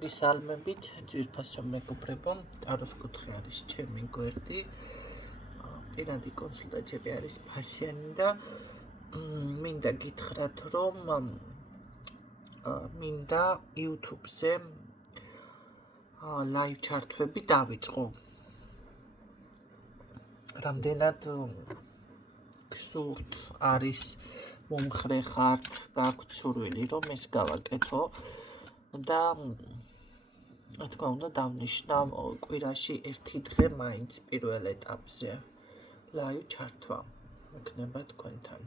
მოგესალმებით, ძვირფასო მეგობრებო, ტაროს კუთხე არის ჩემი გვერდი, პირადი კონსულტაციები არის ფასიანი და მინდა გითხრათ, რომ მინდა YouTube-ზე live ჩართვები დავიწყო. რამდენად გსურთ არის მომხრე ხართ, გაქვთ სურვილი, რომ ეს გავაკეთო და რა თქმა უნდა დავნიშნავ კვირაში ერთი დღე მაინც პირველ ეტაპზე live ჩართვა იქნება თქვენთან.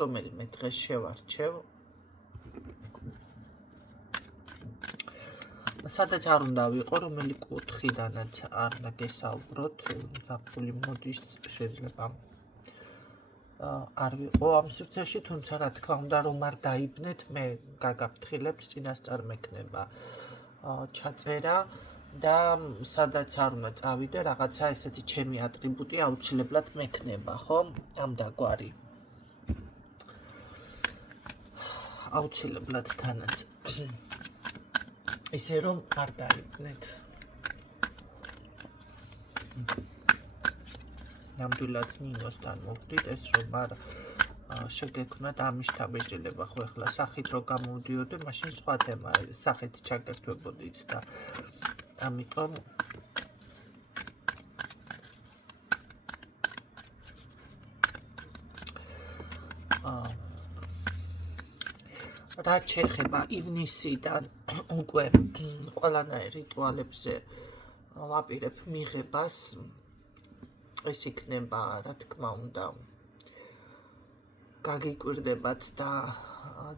რომელიმე დღეს შევარჩევ. სადაც არ უნდა ვიყო, რომელი კუთხიდანაც არ უნდა გესაუბროთ, ზაფხული მოდის, შეიძლება არ ვიყო ამ სივრცეში, თუმცა რა თქმა უნდა რომ არ დაიბნეთ, მე გაგაფრთხილებთ, წინასწარ მექნება ჩაწერა და სადაც არ უნდა წავიდე, რაღაცა ესეთი ჩემი ატრიბუტი აუცილებლად მექნება, ხო? ამ დაგვარი. აუცილებლად თანაც. ისე რომ არ დაიბნეთ. ნამდვილად ნინოსთან მოვდით ეს რომ არ შეგექმნათ ამის თავისჯილება, ხო ეხლა სახით რო გამოვდიოდე, მაშინ სხვა თემა, სახით ჩაგერთვებოდით და ამიტომ რაც შეეხება ივნისიდან უკვე ყველანაირ რიტუალებზე ვაპირებ მიღებას, ეს იქნება, რა თქმა უნდა, გაგიკვირდებათ და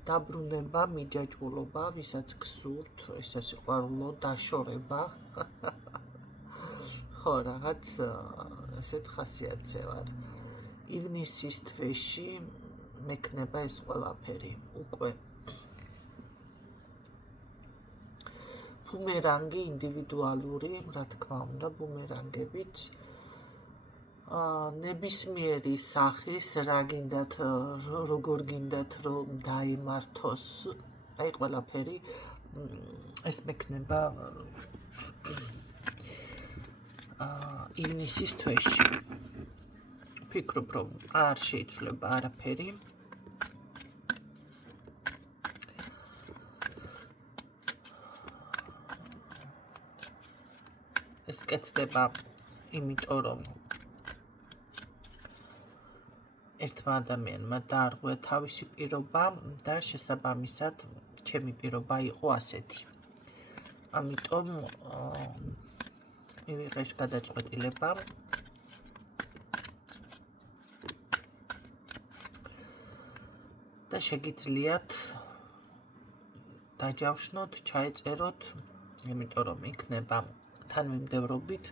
დაბრუნება, მიჯაჭვულობა, ვისაც გსურთ, ესე სიყვარულო, დაშორება. ხო, რაღაც ესეთ ხასიათზე ვარ. ივნისის თვეში მექნება ეს ყველაფერი უკვე. ბუმერანგი ინდივიდუალური, რა თქმა უნდა, ბუმერანგებით ნებისმიერი სახის, რა გინდათ, როგორ გინდათ, რომ დაიმართოს, აი ყველაფერი ეს მექნება ივნისის თვეში. ვფიქრობ, რომ არ შეიძლება არაფერი. ეს კეთდება იმიტომ, რომ ერთმა ადამიანმა დაარღვია თავისი პირობა და შესაბამისად ჩემი პირობა იყო ასეთი. ამიტომ მივიღე ეს გადაწყვეტილება და შეგიძლიათ დაჯავშნოთ, ჩაეწეროთ, იმიტომ რომ იქნება თანმიმდევრობით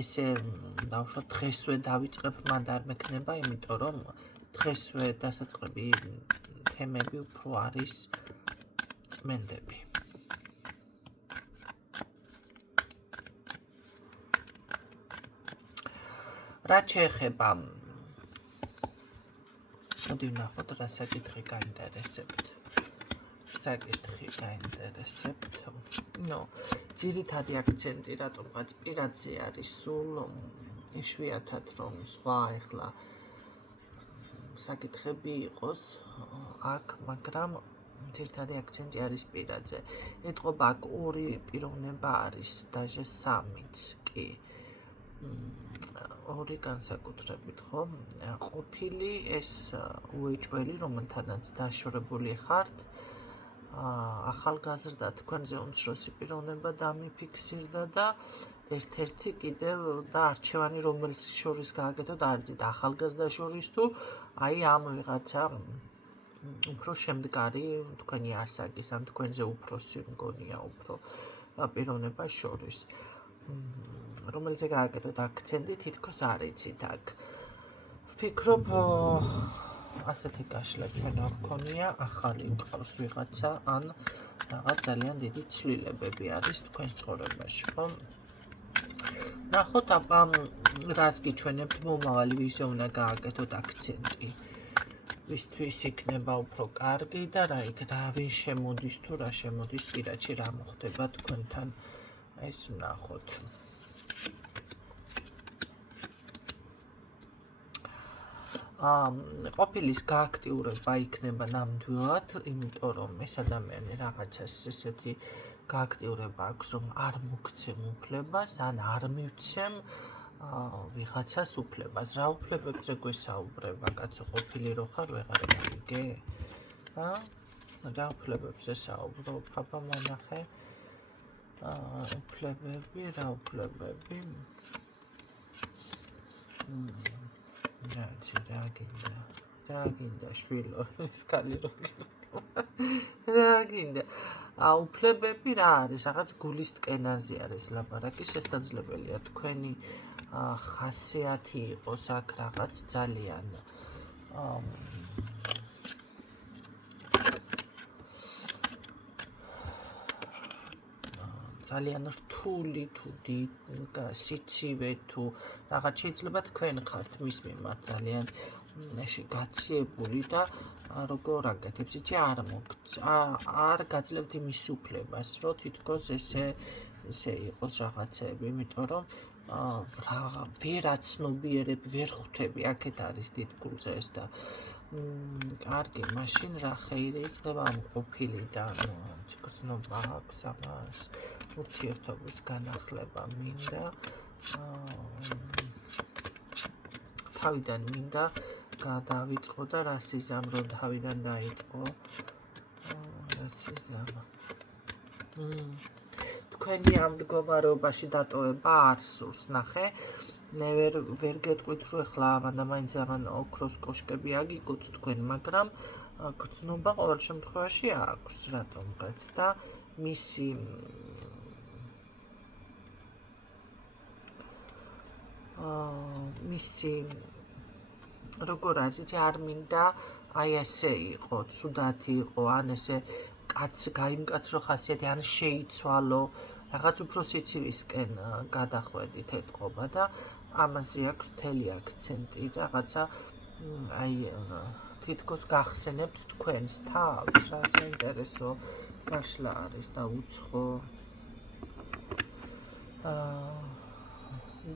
ესე დავუშვათ დღესვე დავიწყებ, მანდ არ მექნება, იმიტომ რომ დღესვე დასაწყები თემები უფრო არის წმენდები. რაც შეეხება მოდი ვნახოთ რა საკითხი გაინტერესებთ. ძირითადი აქცენტი რატომღაც პირადზე არის სულ იშვიათად რომ სხვა ეხლა საკითხები იყოს აქ, მაგრამ ძირითადი აქცენტი არის პირადზე. ეტყობა აქ ორი პიროვნება არის, დაჟე სამიც კი. ორი განსაკუთრებით, ხო? ყოფილი ეს უეჭველი, რომელთანაც დაშორებული ხართ, ახალგაზრდა თქვენზე უმცროსი პიროვნება დამიფიქსირდა და ერთ-ერთი კიდევ და არჩევანი რომელს შორის გააკეთოთ, არ იცით ახალგაზრდა შორის თუ აი ამ ვიღაცა უფრო შემდგარი თქვენი ასაკის ან თქვენზე უფროსი მგონია უფრო პიროვნება შორის. რომელზე გააკეთოთ აქცენტი, თითქოს არ იცით აქ. ვფიქრობ ასეთი გაშლა ჩვენ არ გქონია, ახალი მყავს ვიღაცა ან რაღაც ძალიან დიდი ცვლილებები არის თქვენს ცხოვრებაში, ხო? ნახოთ აბა რას გიჩვენებთ მომავალი, ვისზე უნდა გააკეთოთ აქცენტი. ვისთვის იქნება უფრო კარგი და რა ვინ შემოდის თუ რა შემოდის პირადში რა მოხდება თქვენთან ეს ვნახოთ. ყოფილის გააქტიურება იქნება ნამდვილად, იმიტომ რომ ეს ადამიანი რაღაცას ესეთი გააქტიურება აქვს, რომ არ მოგცემ უფლებას, ან არ მივცემ ვიღაცას უფლებას. რა უფლებებზე გვესაუბრება, კაცო, ყოფილი რო ხარ, ვეღარ მიგე? რა უფლებებზე საუბრობ, აბა მონახე. უფლებები, რა უფლებები? რა გინდა შვილო, ეს კალი რო რა გინდა? უფლებები რა არის? რაღაც გულის ტკენაზე არის ლაპარაკი, შესაძლებელია თქვენი ხასიათი იყოს აქ რაღაც ძალიან რთული თუ სიცივე თუ რაღაც შეიძლება თქვენ ხართ მის მიმართ ძალიან გაციებული და როგორ აკეთებს იცი არ გაძლევთ იმის უფლებას რომ თითქოს ესე იყოს რაღაცები იმიტომ რომ ვერ აცნობიერებ ვერ ხვდები აქეთ არის თითქულზე ეს და კარგი მაშინ რა ხეირი იქნება ამ ყოფილიდან გრძნობა აქვს ამას ურთიერთობის განახლება მინდა თავიდან მინდა გადავიწყო და რასიზამ რომ თავიდან დაიწყო რასიზამ თქვენი ამ მდგომარეობაში დატოვება არ სურს ნახე მე ვერ გეტყვით რომ ეხლა ამან ოქროს კოშკები აგიგოთ თქვენ მაგრამ გრძნობა ყოველ შემთხვევაში აქვს რატომღაც და მისი როგორ არის იცი არ მინდა აი ესე იყო ცუდად იყო ან ესე გაიმკაცრო ხასიათი ან შეიცვალო რაღაც უფრო სიცივისკენ გადახვედით ეთყობა და ამაზე აქვს მთელი აქცენტი რაღაცა აი თითქოს გახსენებთ თქვენს თავს რა საინტერესო გაშლა არის და უცხო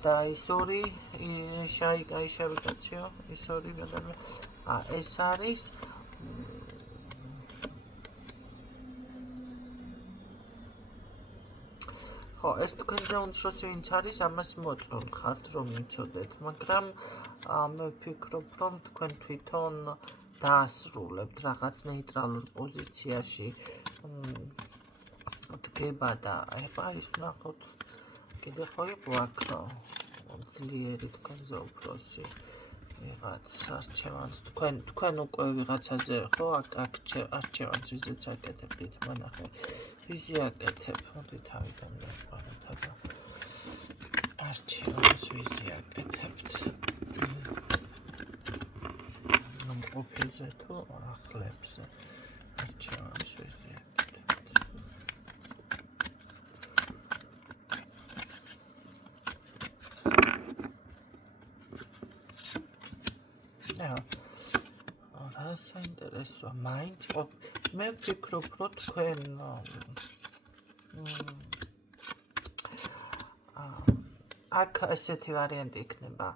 და ის ორი შავიკაციო ის ორი ეს არის ხო ეს თქვენზე უმცროსი ვინც არის ამას მოწონთ ხართ რომ მიცოდეთ მაგრამ მე ვფიქრობ რომ თქვენ თვითონ დაასრულებთ რაღაც ნეიტრალურ პოზიციაში დგება და ეხლა ის ვნახოთ კიდე ხო იყო აქ ძლიერი თქვენზე უფროსი ვიღაც არჩევანს თქვენ უკვე ვიღაცაზე ხო აქ არჩევანს ვიზეც აკეთებდით მონახე ვიზი აკეთებ მოდი თავიდან დავყავოთ აბა არჩევანს ვიზი აკეთებთ ამ ყოფილზე თუ ახლებზე არჩევანს ვიზი რა საინტერესოა მაინც მე ვფიქრობ რომ თქვენ აქ ესეთი ვარიანტი იქნება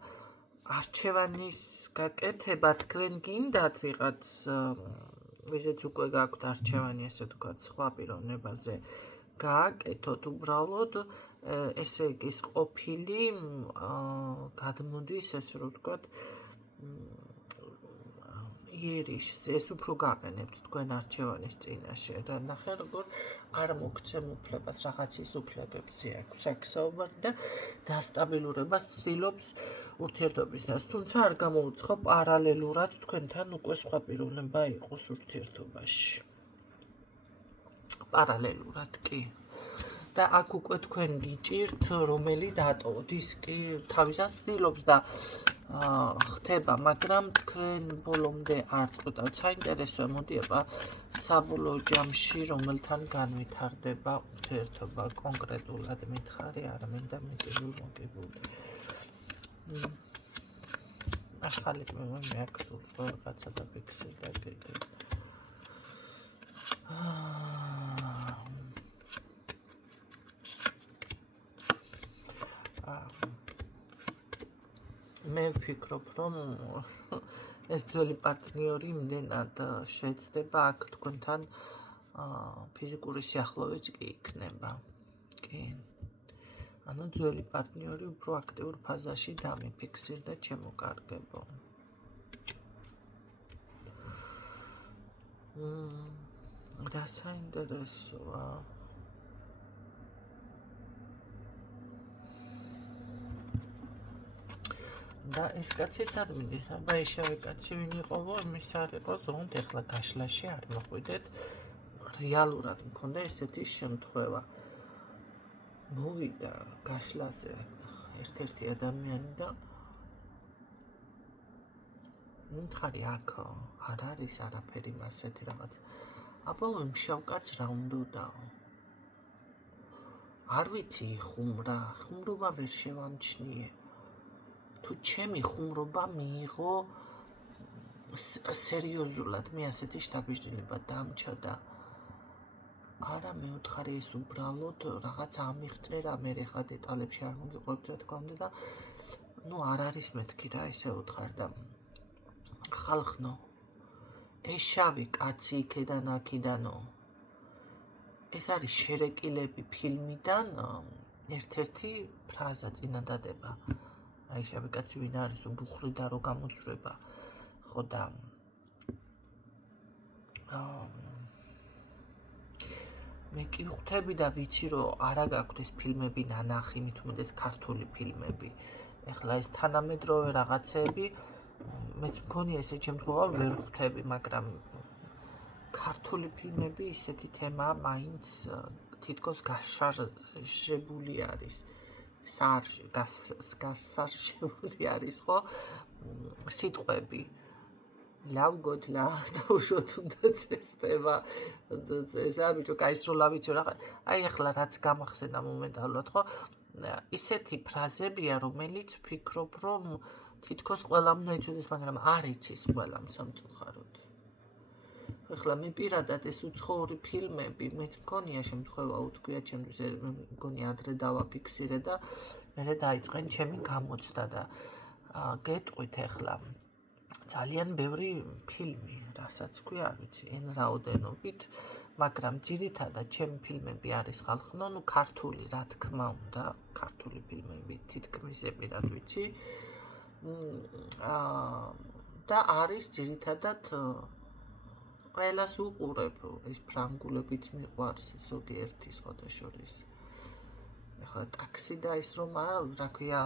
არჩევანის გაკეთება თქვენ გინდათ ვიღაც ვიზეც უკვე გაქვთ არჩევანი ესე ვთქვათ სხვა პიროვნებაზე გააკეთოთ უბრალოდ ესე იგი ის ყოფილი გადმოდის ესე რომ ვთქვათ იერიშს ეს უფრო გაყენებთ თქვენ არჩევანის წინაშე და ნახე როგორ არ მოგცემ უფლებას რაღაცის უფლებებზე აქვს საქსაუბარი და დასტაბილურებას ცდილობს ურთიერთობისას თუმცა არ გამოუცხო პარალელურად თქვენთან უკვე სხვა პიროვნება იყოს ურთიერთობაში პარალელურად კი და აქ უკვე თქვენ გიჭირთ რომელი დატოვოთ ის კი თავისას ცდილობს და ხდება მაგრამ თქვენ ბოლომდე არ წყვეტავთ საინტერესოა მოდი აბა საბოლოო ჯამში რომელთან განვითარდება ურთიერთობა კონკრეტულად მითხარი არ მინდა მიგებულ მოგებულ ახალი მე აქ რაღაცა დაფიქსირდა კიდე. მე ვფიქრობ, რომ ეს ძველი პარტნიორი იმდენად შეცდება აქ თქვენთან ფიზიკური სიახლოვეც კი იქნება. კი. ანუ ძველი პარტნიორი უფრო აქტიურ ფაზაში დამიფიქსირდა ჩემო კარგებო. რა საინტერესოა. და ეს კაცი სად მიდის? აბა ისევე კაცი ვინ იყოვო, იმის არ იყო ზოგადად ეხლა გაშლაში არ მოხვიდეთ. რეალურად მქონდა ესეთი შემთხვევა. მოვიდა გაშლაზე ერთ-ერთი ადამიანი და მითხარი აქ არ არის არაფერი მასეთი რაღაც. აბა მშავ კაც რა უნდაო? არ ვიცი ხუმრობა ვერ შევამჩნიე. თუ ჩემი ხუმრობა მიიღო სერიოზულად, მე ასეთი შთაბეჭდილება დამჭა და არა მე ვთხარი ეს უბრალოდ რაღაც ამიღწერა, მე ხა დეტალებში არ მოგიყვებთ რა თქმა უნდა და ნუ არ არის მეთქი რა ესე ვთხარ და ხალხნო ეს შავი კაცი იქედან აქიდანო ეს არის შერეკილები ფილმიდან ერთ-ერთი ფრაზა წინადადება აი შავი კაცი ვინ არის ბუხრი და რო გამოძვრება ხო და მე კი ხვდები და ვიცი რომ არა გაქვთ ეს ფილმები ნანახი მით უმეტეს ქართული ფილმები ეხლა ეს თანამედროვე რაღაცები მეც მქონია ესე შემთხვევა ვერ ხვდები მაგრამ ქართული ფილმები ისეთი თემაა მაინც თითქოს გაშარჟებული არის გასარჟებული არის ხო სიტყვები ლავგოდლა დაუშვოთ უნდა წესდება ეს ამიჯო გაისროლა ვიცი რა აი ახლა რაც გამახსენდა მომენტალურად ხო ისეთი ფრაზებია რომელიც ვფიქრობ რომ თითქოს ყველამ უნდა იცოდეს მაგრამ არ იცის ყველამ სამწუხაროდ ახლა მე პირადად ეს უცხოური ფილმები მეც მქონია შემთხვევა უთქვია ჩემთვის მე მგონი ადრე დავაფიქსირე და მე დაიწყენ ჩემი გამოცდა და გეტყვით ახლა ძალიან ბევრი ფილმი, რასაც ქვია, არ ვიცი, εν რაოდენობით, მაგრამ ძირითადად ჩემი ფილმები არის ხალხნო, ნუ ქართული, რა თქმა უნდა, ქართული ფილმები თითქმისებურად ვიცი. და არის ძირითადად ყველას უყურებ, ეს ფრანგულებიც მიყვარს ზოგიერთი სხვადასხვა. ახლა ტაქსი და ის რომ რა ქვია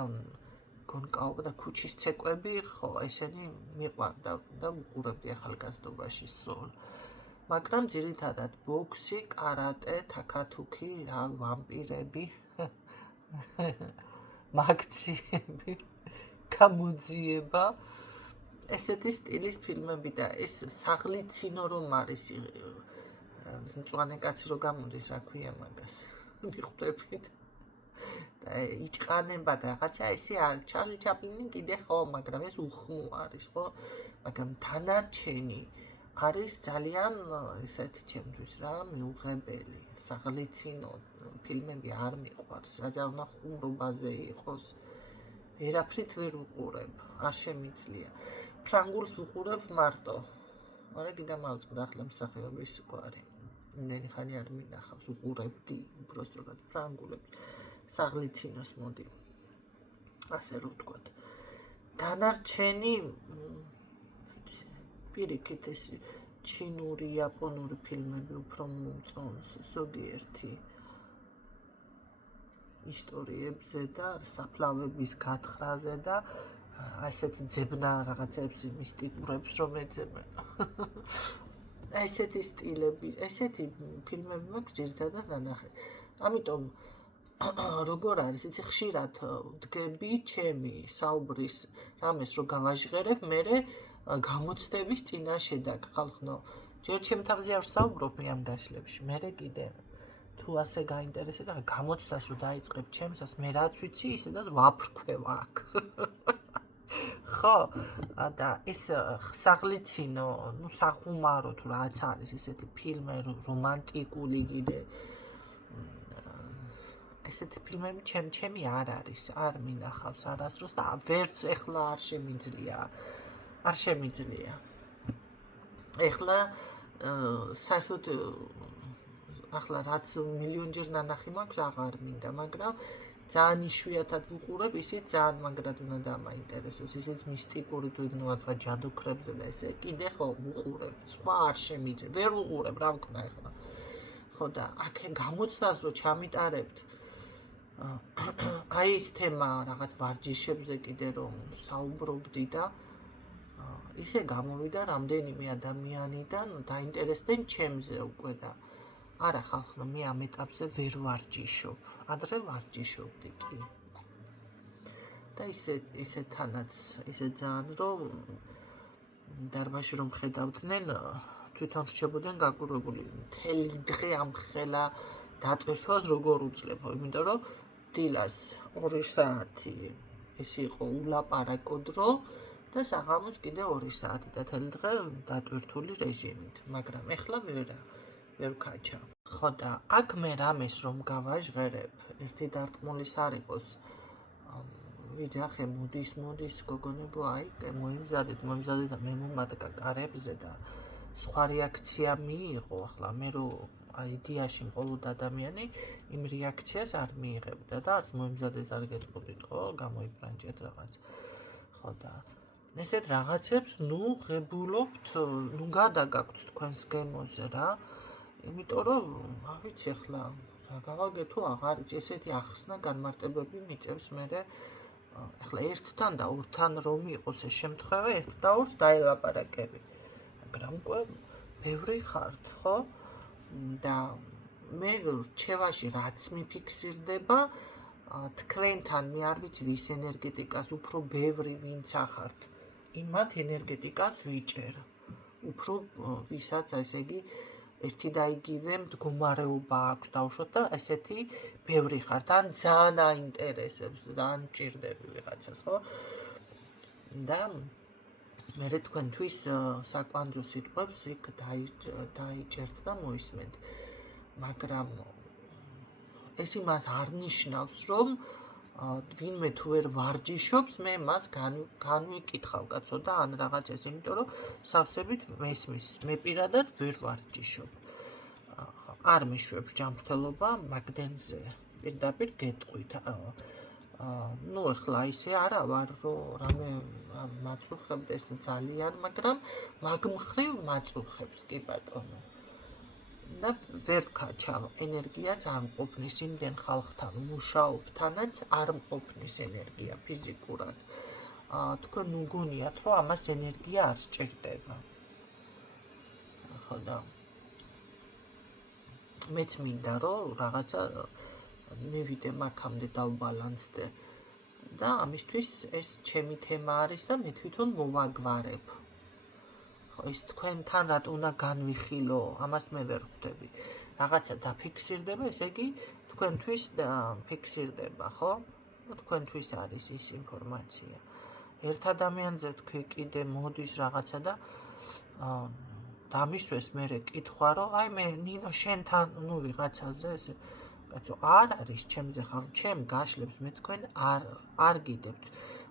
გონკაობა და ქუჩის ცეკვები ხო ესენი მიყვარდა და უყურებდი ახალგაზრდობაში სულ მაგრამ ძირითადად ბოქსი, კარატე, თაკათუქი, რა ვამპირები მაგციები, გამოძიება ესეთი სტილის ფილმები და ეს საღლიცინო რომ არის მწვანე კაცი რო გამოდის რა ქვია მაგას მიხვდებით და იჭყანება და რაღაცა ესე არის ჩარლი ჩაპლინი კიდე ხო მაგრამ ეს უხმო არის ხო მაგრამ თანარჩენი არის ძალიან ესეთი ჩემთვის რა მიუღებელი საღლიცინო ფილმები არ მიყვარს რა უნდა ხუმრობაზე იყოს ვერაფრით ვერ უყურებ არ შემიძლია ფრანგულს უყურებ მარტო მაგრამ კიდე მავწყდა ახლა მსახიობის გვარი იმდენი ხანი არ მინახავს უყურებდი უბრალოდ ფრანგულებს საღლიცინოს მოდი ასე რომ ვთქვათ დანარჩენი პირიქით ეს ჩინური იაპონური ფილმები უფრო მომწონს ზოგიერთი ისტორიებზე და საფლავების გათხრაზე და ასეთ ძებნა რაღაცებს მისტიკურებს რომ ეძებენ ესეთი სტილები ესეთი ფილმები მაქვს ძირითადად ნანახი ამიტომ როგორ არის იცი ხშირად ვდგები ჩემი საუბრის რამეს რო გავაჟღერებ მე გამოცდების წინაშე და ხალხნო ჯერ ჩემ თავზე არ საუბრობ მე ამ გაშლებში მე კიდე თუ ასე გაინტერესება გამოცდას რო დაიწყებ ჩემსას მე რაც ვიცი ისედაც ვაფრქვევ აქ ხო და ის საღლიცინო სახუმარო თუ რაც არის ესეთი ფილმი რომანტიკული კიდე ესეთი ფილმები ჩემი არ არის არ მინახავს არასდროს და ვერც ეხლა არ შემიძლია ეხლა საერთოდ ახლა რაც მილიონჯერ ნანახი მაქვს აღარ მინდა მაგრამ ძალიან იშვიათად ვუყურებ ისიც ძალიან მაგრად უნდა დამაინტერესოს ისიც მისტიკური თუ ვიღაცა ჯადოქრებზე და ესე კიდე ხო ვუყურებ სხვა არ შემიძლია ვერ ვუყურებ რა ვქნა ეხლა ხო და აქ გამოცდას რო ჩამიტარებთ აი ეს თემა რაღაც ვარჯიშებზე კიდე რომ საუბრობდი და ისე გამოვიდა რამდენიმე ადამიანიდან დაინტერესდნენ ჩემზე უკვე და არა ხალხო მე ამ ეტაპზე ვერ ვარჯიშობ ადრე ვარჯიშობდი კი და ისე თანაც ისე ძალიან რომ დარბაზში რომ ხედავდნენ თვითონ რჩებოდნენ გაკურებული მთელი დღე ამ ხელა დატვირთვას როგორ უძლებო იმიტომ რომ დილას 2 საათი ეს იყო ულაპარაკო დრო და საღამოს კიდე 2 საათი და თელი დღე დატვირთული რეჟიმით მაგრამ ეხლა ვერ ვქაჩა ხო და აქ მე რამეს რომ გავაჟღერებ ერთი დარტყმულის არ იყოს ვიძახე მოდის გოგონებო აი მოიმზადეთ და მე მომადგა კარებზე და სხვა რეაქცია მიიღო ახლა მე რომ იდეაში მხოლოდ ადამიანი იმ რეაქციას არ მიიღებდა და არც მოიმზადეთ არ გეტყოდით ხო გამოიბრანჭეთ რაღაც ხო და ესეთ რაღაცებს ღებულობთ გადაგაქვთ თქვენს გემოზე რა იმიტომ რომ არ ვიცი ახლა რა გავაგე თუ აღარ ესეთი ახსნა განმარტებები მიწევს მე ახლა ერთთან და ორთან რომ იყოს ეს შემთხვევა ერთ და ორს დაელაპარაკები მაგრამ უკვე ბევრი ხართ ხო და მე რჩევაში რაც მიფიქსირდება თქვენთან მე არ ვიცი ვის ენერგეტიკას უფრო ბევრი ვინც ახართ იმათ ენერგეტიკას ვიჭერ უფრო ვისაც ესე იგი ერთი და იგივე მდგომარეობა აქვს დავუშვათ და ესეთი ბევრი ხართ ან ძალიან აინტერესებს ძალიან მჭირდები ვიღაცას ხო და მე თქვენთვის საკვანძო სიტყვებს იქ დაიჭერთ და მოისმენთ მაგრამ ეს იმას არ ნიშნავს რომ ვინმე თუ ვერ ვარჯიშობს მე მას განვიკითხავ კაცო და ან რაღაც ეს იმიტომ რომ სავსებით მესმის მე პირადად ვერ ვარჯიშობ არ მიშვებს ჯანმრთელობა მაგდენზე პირდაპირ გეტყვით ახლა ისე არა ვარ რომ რამე მაწუხებდეს ძალიან მაგრამ მაგ მხრივ მაწუხებს კი ბატონო და ვერ ვქაჩავ ენერგიაც არ მყოფნის იმდენ ხალხთან მუშაობთანაც არ მყოფნის ენერგია ფიზიკურად თქვენ უგონიათ რომ ამას ენერგია არ სჭირდება ხო და მეც მინდა რომ რაღაცა მივიდე მაქამდე დავბალანსდე და ამისთვის ეს ჩემი თემა არის და მე თვითონ მოვაგვარებ ის თქვენთან რატო უნდა განვიხილო ამას მე ვერ ხვდები რაღაცა დაფიქსირდება ესე იგი თქვენთვის ფიქსირდება ხო თქვენთვის არის ის ინფორმაცია ერთ ადამიანზე თქვი კიდე მოდის რაღაცა და დამისვეს მე კითხვა რომ აი მე ნინო შენთან ვიღაცაზე ესე კაცო არ არის ჩემზე ხარ ჩემ გაშლებს მე თქვენ არ გიდებთ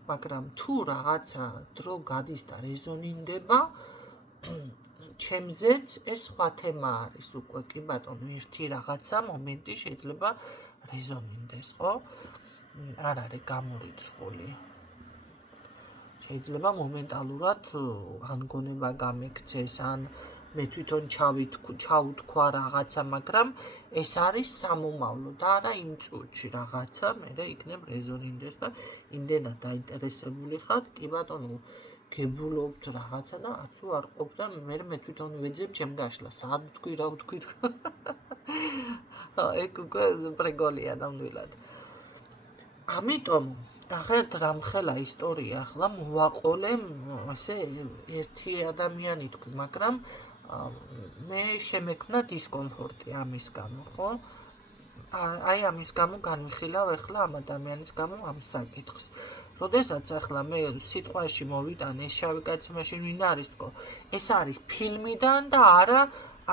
მაგრამ თუ რაღაცა დრო გადის და რეზონინდება ჩემზეც ეს სხვა თემა არის უკვე კი ბატონო ერთი რაღაცა მომენტი შეიძლება რეზონინდეს ხო არ არის გამორიცხული შეიძლება მომენტალურად ან გონება გამექცეს ან მე თვითონ ჩავუთქვა რაღაცა მაგრამ ეს არის სამომავლო და არა იმ წუთში რაღაცა მე იქნებ რეზონინდეს და იმდენად დაინტერესებული ხართ კი ბატონო გებულობთ რაღაცა და არც არ ყოფ და მე თვითონ ვეძებ ჩემ გაშლა სად ვთქვი რა ვთქვით ეგ უკვე პრეგოლია ნამდვილად ამიტომ ახერთ რამხელა ისტორია ახლა მოვაყოლე ასე ერთი ადამიანი თქვი მაგრამ მე შემექმნა დისკომფორტი ამის გამო ხო აი ამის გამო განვიხილავ ახლა ამ ადამიანის გამო ამ საკითხს როდესაც ახლა მე სიტყვაში მოვიტანე ეს შავი კაცი მაშინ ვინ არის თქო? ეს არის ფილმიდან და არა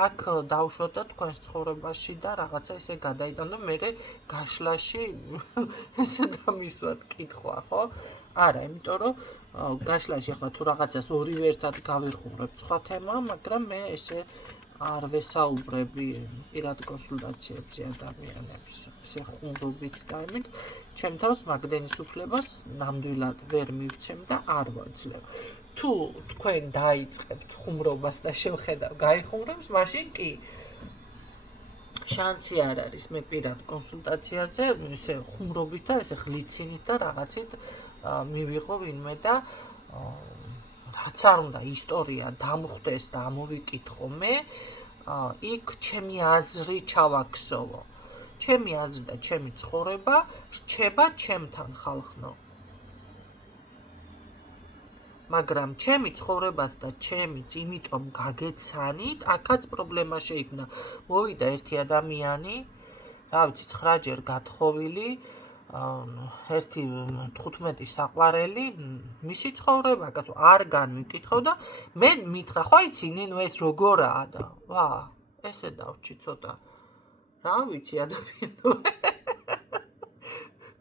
აქ დავუშვათ და თქვენს ცხოვრებაში და რაღაცა ესე გადაიტანო მე გაშლაში ესე დამისვათ კითხვა, ხო? არა, იმიტომ რომ გაშლაში ახლა თუ რაღაცას ორივე ერთად გავიხურებ სხვა თემა, მაგრამ მე ესე არ ვესაუბრები პირად კონსულტაციებზე ადამიანებს, ესე ხუმრობით და იმით, ჩემ თავს მაგდენის უფლებას ნამდვილად ვერ მივცემ და არ ვაძლევ. თუ თქვენ დაიწყებთ ხუმრობას და შევხედავ გაიხუმრებს, მაშინ კი შანსი არ არის მე პირად კონსულტაციაზე ესე ხუმრობით და ესე ღლიცინით და რაღაცით მივიღო ვინმე და რაც არ უნდა ისტორია დამხვდეს და ამოვიკითხო მე იქ ჩემი აზრი ჩავაქსოვო. ჩემი აზრი და ჩემი ცხოვრება რჩება ჩემთან ხალხნო. მაგრამ ჩემი ცხოვრებას და ჩემიც იმიტომ გაგეცანით, აქაც პრობლემა შეიქმნა. მოვიდა ერთი ადამიანი, რა ვიცი, 9 ჯერ გათხოვილი, ერთი 15 საყვარელი, მისი ცხოვრება, კაცო, არ განვიკითხო და მე მითხრა, ხო იცი, ნინო ეს როგორაა და ვა, ესე დავრჩი ცოტა. რა ვიცი ადამიანო.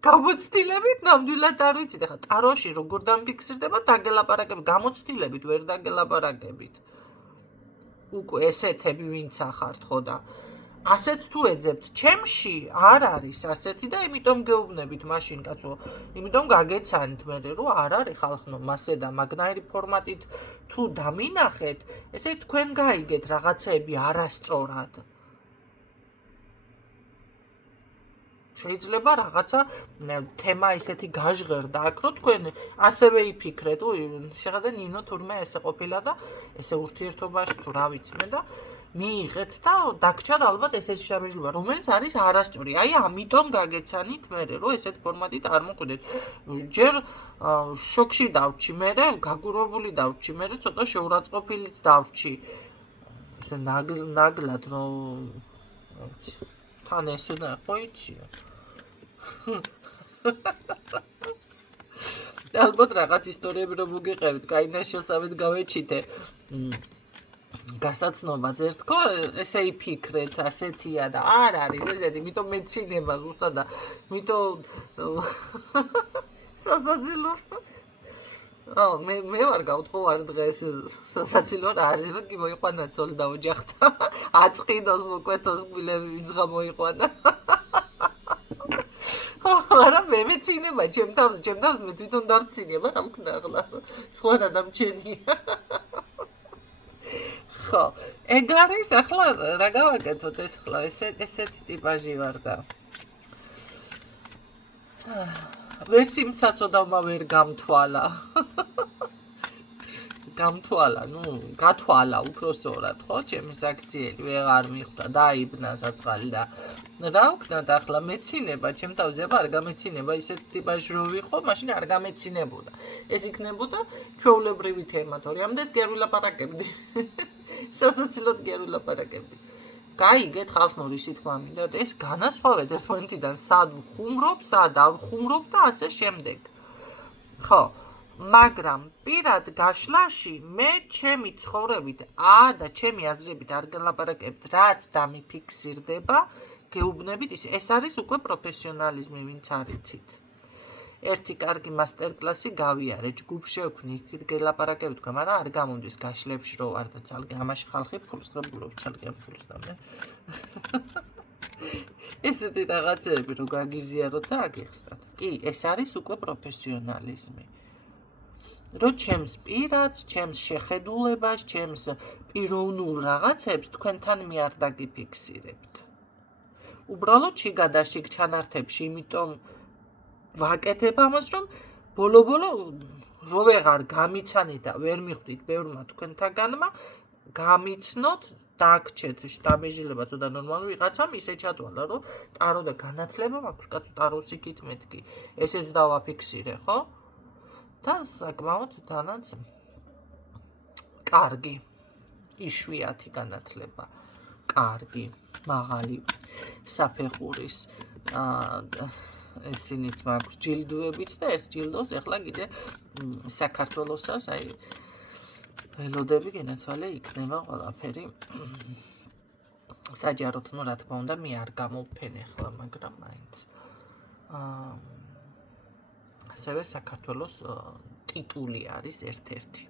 გამოცდილებით ნამდვილად არ ვიცით, ახლა ტაროში როგორ დამფიქსირდება დაგელაპარაკებით, გამოცდილებით ვერ დაგელაპარაკებით. უკვე ესეთები ვინც ახართ ხო და ასეც თუ ეძებთ ჩემში არ არის ასეთი და იმიტომ გეუბნებით მაშინ კაცო, იმიტომ გაგეცანით მე რომ არ არის ხალხნო მასე და მაგნაირი ფორმატით თუ დამინახეთ, ესე თქვენ გაიგეთ რაღაცეები არასწორად. შეიძლება რაღაცა თემა ისეთი გაჟღერდა აქ რომ თქვენ ასევე იფიქრეთ, შეხედე ნინო თურმე ესე ყოფილა და ესე ურთიერთობაში თუ რა ვიცი მე და მიიღეთ და დაგჭად ალბათ ესეთი შაბეჟლობა, რომელიც არის არასწორი. აი ამიტომ გაგეცანით მე რომ ესეთ ფორმატით არ მოყვიდეთ. ჯერ შოქში დავრჩი მე, გაგურებული დავრჩი მე, ცოტა შეურაცხყოფილიც დავრჩი. ესე ნაგლად რომ თან ესე და ხო იცია. ალბათ რაღაც ისტორიები რომ მოგიყევით, კაინას შესავით გავეჩითე. გასაცნობაც ერთქო, ესე იფიქრეთ, ასეთია და არ არის ესეთი, იმიტომ მეცინება ზუსტად და იმიტომ სასაცილო. მე ვარ გავთხოვარ დღეს სასაცილო რა არის, კი მოიყვანა ცოლ და ოჯახთან. აწყინოს მოკვეთოს გვილები ვინცღა მოიყვანა. არა მე მეცინება ჩემ თავს მე თვითონ დარწინებ, რა მქნაღლა. სხვა და დამჩენია. ხო, ეგ არის ახლა რა გავაკეთოთ ეს ხლა ესეთი ტიპაჟი ვარ და ვერც იმ საწოდავმა ვერ გამთვალა. გამთვალა, გათვალა უпростоრად, ხო, ჩემი საქციელი ვეღარ მიხვდა, დაიბნა საწყალი და რა ვქნათ ახლა მეცინება, ჩემ თავზე არ გამეცინება ისეთ ტიპაჟი რო ვიყო, მაშინ არ გამეცინებოდა. ეს იქნებოდა ჩვეულებრივი თემა, თორე ამდენს კი არ ვილაპარაკებდი. სასაცილოდ კი არ ვილაპარაკებდი. გაიგეთ ხალხნო რისი თქმა მინდათ, ეს განასხვავეთ ერთმანეთიდან, სად ვხუმრობ, სად არ ვხუმრობ და ასე შემდეგ. ხო, მაგრამ პირად გაშლაში მე ჩემი ცხოვრებით და ჩემი აზრებით არ გელაპარაკებთ, რაც დამიფიქსირდება, გეუბნებით ეს არის უკვე პროფესიონალიზმი, ვინც არიცით. ერთი კარგი მასტერკლასი გავიარე, ჯგუფ შევქმნი, იქით გელაპარაკებით თქვა, მაგრამ არ გამომდის გაშლებში რო ვარ და ცალკე ამაში ხალხი ფულს ღებულობს, ცალკე ფულს და მე. ესეთი რაღაცეები რო გაგიზიაროთ და აგიხსნათ. კი, ეს არის უკვე პროფესიონალიზმი. რო ჩემს პირადს, ჩემს შეხედულებას, ჩემს პიროვნულ რაღაცებს თქვენთან მე არ დაგიფიქსირებთ. უბრალოდ შიგადაშიგ ჩანართებში, იმიტომ ვაკეთებ ამას, რომ ბოლო-ბოლო რო ვეღარ გამიცანით და ვერ მიხვდით ბევრმა თქვენთაგანმა, გამიცნოთ, დაგჩეთ შტაბეჟილება ცოტა ნორმალური ვიღაცამ ისე ჩათვალა, რომ ტარო და განათლება მაქვს, კაცო, ტაროს იქით მეთქი. ესეც დავაფიქსირე, ხო? და საკმაოდ თანაც კარგი, იშვიათი განათლება, კარგი, მაღალი საფეხურის ესინიც მაქვს ჯილდოებიც და ერთ ჯილდოს ეხლა კიდე საქართველოსაც აი ველოდები გენაცვალე იქნება ყველაფერი საჯაროდ რა თქმა უნდა მე არ გამოვფენ ეხლა მაგრამ მაინც ასევე საქართველოს ტიტული არის ერთ-ერთი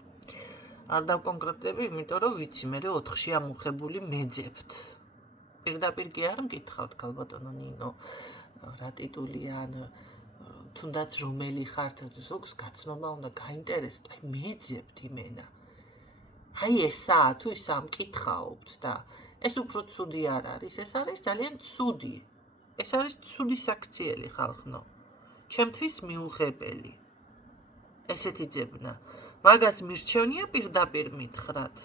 არ დავკონკრეტები იმიტომ რომ ვიცი მე 4-ში ამოხებული მეძებთ პირდაპირ კი არ მკითხავთ ქალბატონო ნინო რა ტიტულია ან თუნდაც რომელი ხართ ზოგს გაცნობა უნდა გაინტერესოთ აი მეძებთ იმენა აი ესაა თუ ისა მკითხაობთ და ეს უფრო ცუდი არ არის ეს არის ძალიან ცუდი ეს არის ცუდი საქციელი ხალხნო ჩემთვის მიუღებელი ესეთი ძებნა მაგას მირჩევნია პირდაპირ მითხრათ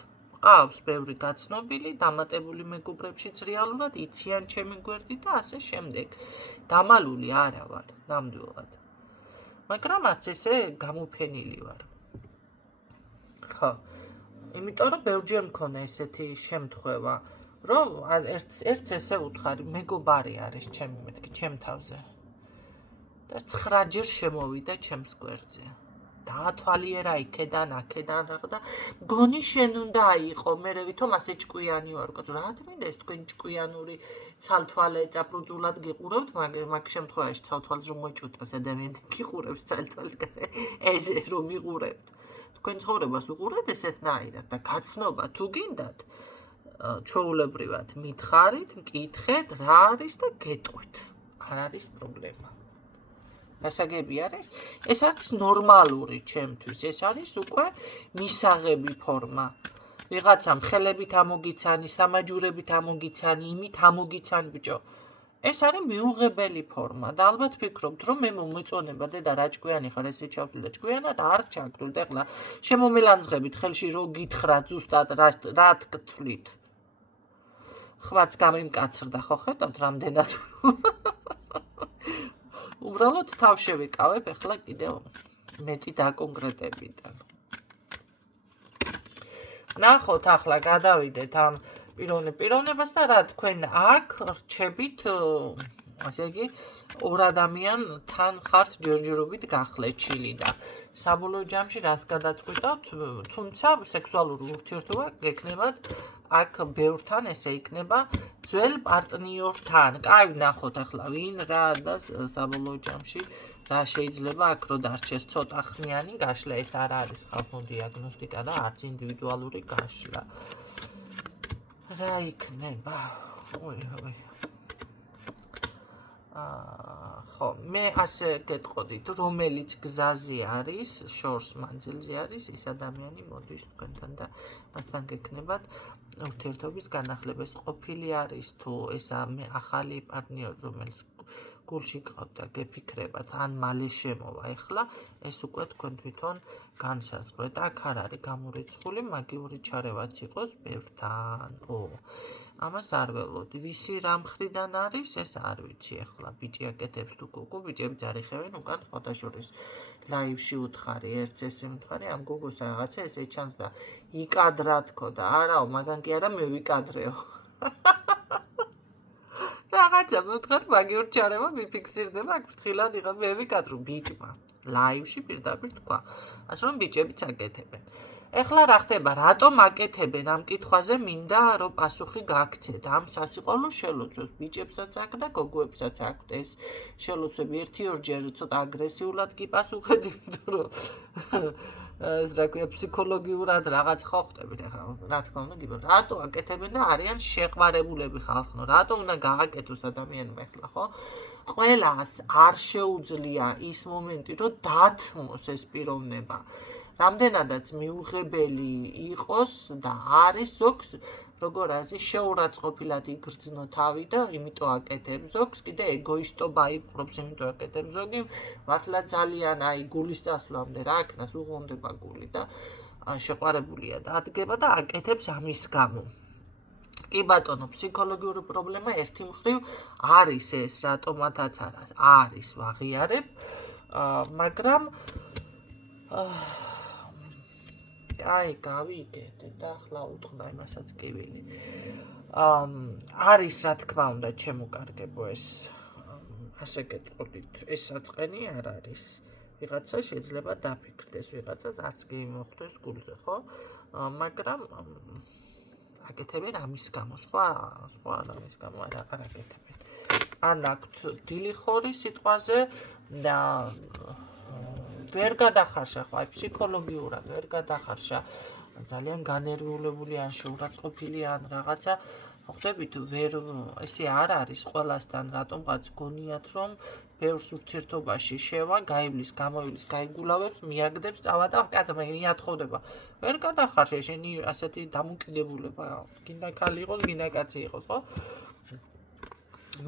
ყავს ბევრი გაცნობილი დამატებული მეგობრებშიც რეალურად იციან ჩემი გვერდი და ასე შემდეგ დამალული არა ვარ ნამდვილად მაგრამ არც ესე გამოფენილი ვარ ხო იმიტომ რომ ბევრჯერ მქონდა ესეთი შემთხვევა რომ ერთს ესე უთხარი მეგობარი არის ჩემი მეთქი ჩემ თავზე და 9 ჯერ შემოვიდა ჩემს გვერდზე დაათვალიერა იქედან აქედან რა და მგონი შენ უნდა იყო მე ვითომ ასე ჭკვიანი ვარ უკაც რა მინდა ეს თქვენ ჭკვიანური ცალთვალე წაპრუძულად გიყურებთ მაგ შემთხვევაში ცალთვალს რომ მოჭუტოს ადამიანი გიყურებს ცალთვალს ეზე რომ იღურებთ თქვენ ცხოვრებას უყურეთ ესეთნაირად და გაცნობა თუ გინდათ ჩვეულებრივად მითხარით მკითხეთ რა არის და გეტყვით არ არის პრობლემა გასაგები არის ეს არის ნორმალური ჩემთვის ეს არის უკვე მისაღები ფორმა ვიღაცამ ხელებით ამოგიცანი სამაჯურებით ამოგიცანი იმით ამოგიცანი ბიჭო ეს არის მიუღებელი ფორმა და ალბათ ფიქრობთ რომ მე მომეწონება დედა რა ჭკვიანი ხარ ესე ჩავთვლი და ჭკვიანად არ ჩაგდულ და ეხლა შემომელანძღებით ხელში რო გითხრა ზუსტად რა თქთვლით ხმაც გამიმკაცრდა ხო ხედავთ რამდენად უბრალოდ თავ შევიკავებ ეხლა კიდევ მეტი დაკონკრეტებიდან ნახოთ ახლა გადავიდეთ ამ პიროვნებას და რა თქვენ აქ რჩებით ასე იგი ორ ადამიანთან ხართ ჯერჯერობით გახლეჩილი და საბოლოო ჯამში რას გადაწყვიტავთ თუმცა სექსუალური ურთიერთობა გექნებათ აქ ბევრთან ესე იქნება ძველ პარტნიორთან კაი ნახოთ ახლა ვინ რა და საბოლოო ჯამში რა შეიძლება აქ რო დარჩეს ცოტა ხნიანი გაშლა ეს არ არის ხალხო დიაგნოსტიკა და არც ინდივიდუალური გაშლა რა იქნება ხო მე ასე გეტყოდით რომელიც გზაზე არის შორს მანძილზე არის ის ადამიანი მოდის თქვენთან და მასთან გექნებათ ურთიერთობის განახლება ეს ყოფილი არის თუ ეს ახალი პარტნიორი რომელიც გულში გყავთ და გეფიქრებათ ან მალე შემოვა ეხლა ეს უკვე თქვენ თვითონ განსაზღვრეთ აქ არ არის გამორიცხული მაგიური ჩარევაც იყოს ბევრთან ამას არ ველოდი ვისი რა მხრიდან არის ეს არ ვიცი ეხლა ბიჭი აკეთებს თუ გოგო ბიჭები ძარიხევენ უკან სხვადასხვა ლაივში უთხარი ერთს ესე მითხარი ამ გოგოს რაღაცა ესე ჩანს და იკადრა თქო და არაო მაგან კი არა მე ვიკადრეო რაღაცა მოთხარ მაგიურ ჩარევა მიფიქსირდება აქ ფრთხილად იღებ მე ვიკადრო ბიჭმა ლაივში პირდაპირ თქვა ასე რომ ბიჭებიც აკეთებენ ეხლა რა ხდება რატომ აკეთებენ ამ კითხვაზე მინდა რომ პასუხი გაქცეთ ამ სასიყვარულო შელოცვებს ბიჭებსაც აქ და გოგოებსაც აქვთ ეს შელოცვები 1-2 ცოტა აგრესიულად კი პასუხეთ იმიტომ რომ ეს რა ქვია ფსიქოლოგიურად რაღაც ხო ხდებით ახლა რა თქმა უნდა გიბო რატო აკეთებენ და არიან შეყვარებულები ხალხნო რატო უნდა გააკეთოს ადამიანმა ახლა ხო ყველას არ შეუძლია ის მომენტი რომ დათმოს ეს პიროვნება რამდენადაც მიუღებელი იყოს და არის ზოგს როგორ არის შეურაცხყოფილად იგრძნო თავი და იმიტომ აკეთებს ზოგს კიდე ეგოისტობა იპყრობს იმიტომ აკეთებს ზოგი მართლა ძალიან აი გულის წასვლამდე რა აქნას უღონდება გული და შეყვარებულია და ადგება და აკეთებს ამის გამო კი ბატონო ფსიქოლოგიური პრობლემა ერთი მხრივ არის ეს რატომათაც არის ვაღიარებ მაგრამ აი გავიგეთ და ახლა უთხრა იმასაც კივილი არის რა თქმა უნდა ჩემო კარგებო ეს ასე გეტყოდით, ეს საწყენი არ არის. ვიღაცა შეიძლება დაფიქრდეს, ვიღაცას არც კი მოხვდეს გულზე, ხო? მაგრამ აკეთებენ ამის გამო, სხვა ამის გამო არ აკეთებენ. ან აქვთ დილი ხორი სიტყვაზე და ვერ გადახარშა, ხო, ფსიქოლოგიურად ვერ გადახარშა. ძალიან განერვიულებული ან შეურაცხყოფილი ან რაღაცა ხვდებით ვერ ესე არ არის ყველასთან რატომღაც გონიათ რომ ბევრს ურთიერთობაში შევა გაივლის გამოივლის გაიგულავებს მიაგდებს წავა და კაცო მიათხოვდება ვერ გადახარშე შენი ასეთი დამოკიდებულება გინდა ქალი იყოს გინდა კაცი იყოს ხო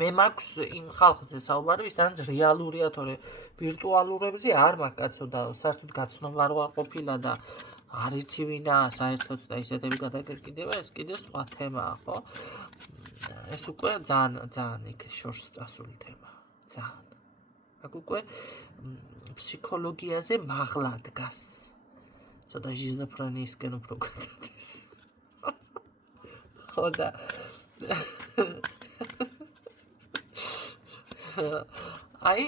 მე მაქვს იმ ხალხზე საუბარი ვისთანაც რეალურია თორე ვირტუალურებზე არ მაქვს კაცო და საერთოდ გაცნობა არ ყოფილა და არ იცი ვინა საერთოდ და ისეთები გადაგეკიდება ეს კიდე სხვა თემაა ხო ეს უკვე ძალიან იქ შორს წასული თემაა ძალიან აქ უკვე ფსიქოლოგიაზე მაღლა დგას ცოტა ჟიზოფრენიისკენ უფრო გადადის ხო და აი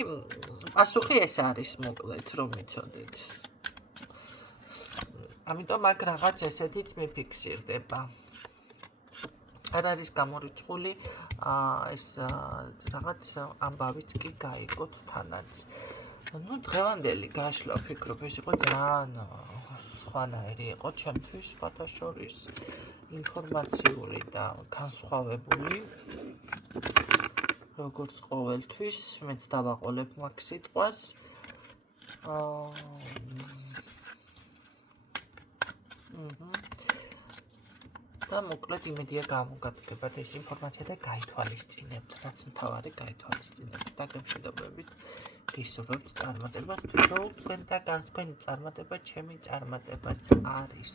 პასუხი ეს არის მოკლედ რომ იცოდეთ ამიტომ აქ რაღაც ესეთიც მიფიქსირდება არ არის გამორიცხული ეს რაღაც ამბავიც კი გაიგოთ თანაც ну დღევანდელი გაშლა ვფიქრობ ეს იყო ძალიან სხვანაირი იყო ჩემთვის სხვათა შორის ინფორმაციული და განსხვავებული როგორც ყოველთვის მეც დავაყოლებ მაგ სიტყვას და მოკლედ იმედია გამოგადგებათ ეს ინფორმაცია და გაითვალისწინებთ, რაც მთავარი გაითვალისწინებთ და გემშვიდობებით გისურვებთ წარმატებას, თვითონ თქვენ და განსხვავებული წარმატება ჩემი წარმატებაც არის.